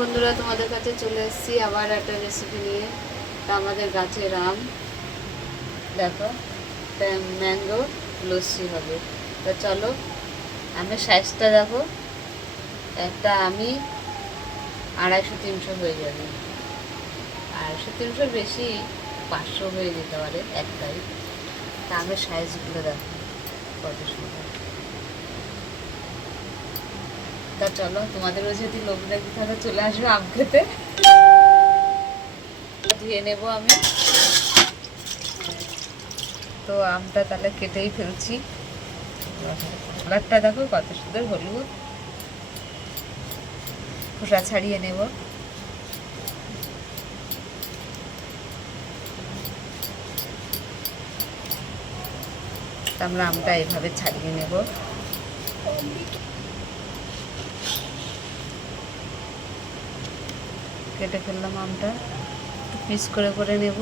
বন্ধুরা, তোমাদের কাছে চলে এসেছি আবার একটা রেসিপি নিয়ে। তা আমাদের গাছের আম দেখো, ম্যাঙ্গো লস্যি হবে। তো চলো, আমের সাইজটা দেখো, একটা আমি 250-300 হয়ে যাবে, 250-300 বেশি, 500 হয়ে যেতে পারে একটাই। তা আমের সাইজগুলো দেখো কত সুন্দর। তা চলো, তোমাদেরও যদি লোভ লাগে তাহলে চলে আসবে আম খেতে। ধুয়ে নেবো আমি। তো আমটা তাহলে কেটেই ফেলছি। কালারটা দেখো কত সুন্দর, হলুদ। খোসা ছাড়িয়ে নেব। আমরা আমটা এইভাবে ছাড়িয়ে নেব। কেটে ফেললাম আমটা, একটু পিস করে করে নেব।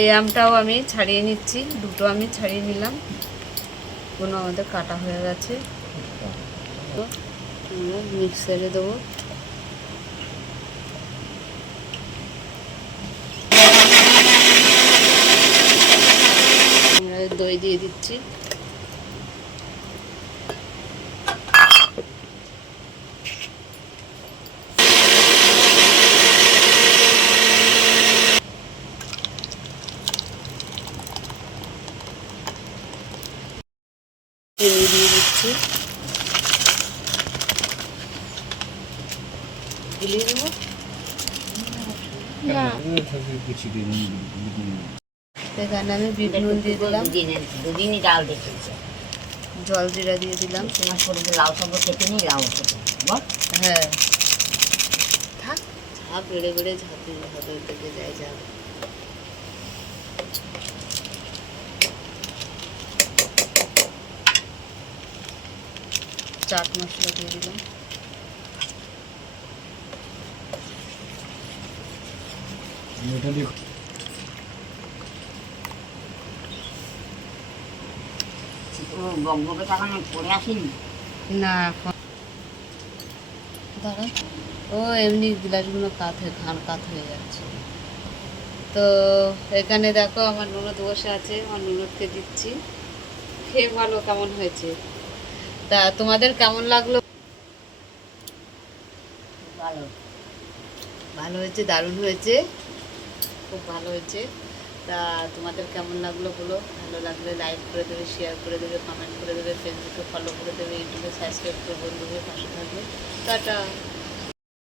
এই আমটাও আমি ছাড়িয়ে নিচ্ছি, দুটো আমি ছাড়িয়ে নিলাম। কোনো আমাদের কাটা হয়ে গেছে, আমরা মিক্সারে দেবো। আমরা দই দিয়ে দিচ্ছি। চিনি দিয়ে দিচ্ছি, গুলিয়ে নেব। এখানে আমি বিট নুন দিয়ে দিলাম, জল জিরা দিয়ে দিলাম। লাউ সব খেতে নেই, লাউ খেতে হ্যাঁ, থাক, ঝাঁপ বেড়ে বেড়ে ঝাঁপে হবে থেকে যায় যা। চাট মশলা দিয়ে দিলাম। বকবকে তখন পড়ে আসেনি না, এখন দাঁড়া, ও এমনি গ্লাসগুলো কাত হয়ে যাচ্ছে। তো এখানে দেখো আমার ননদ বসে আছে, আমার ননদকে দিচ্ছি। খেয়ে ভালো কেমন হয়েছে, তা তোমাদের কেমন লাগলো? ভালো ভালো হয়েছে, দারুণ হয়েছে, খুব ভালো হয়েছে। তা তোমাদের কেমন লাগলো বলো। ভালো লাগলে লাইক করে দেবে, শেয়ার করে দেবে, কমেন্ট করে দেবে, ফেসবুকে ফলো করে দেবে, ইউটিউবে সাবস্ক্রাইব করে বন্ধুদের পাশে থাকবে। টাটা।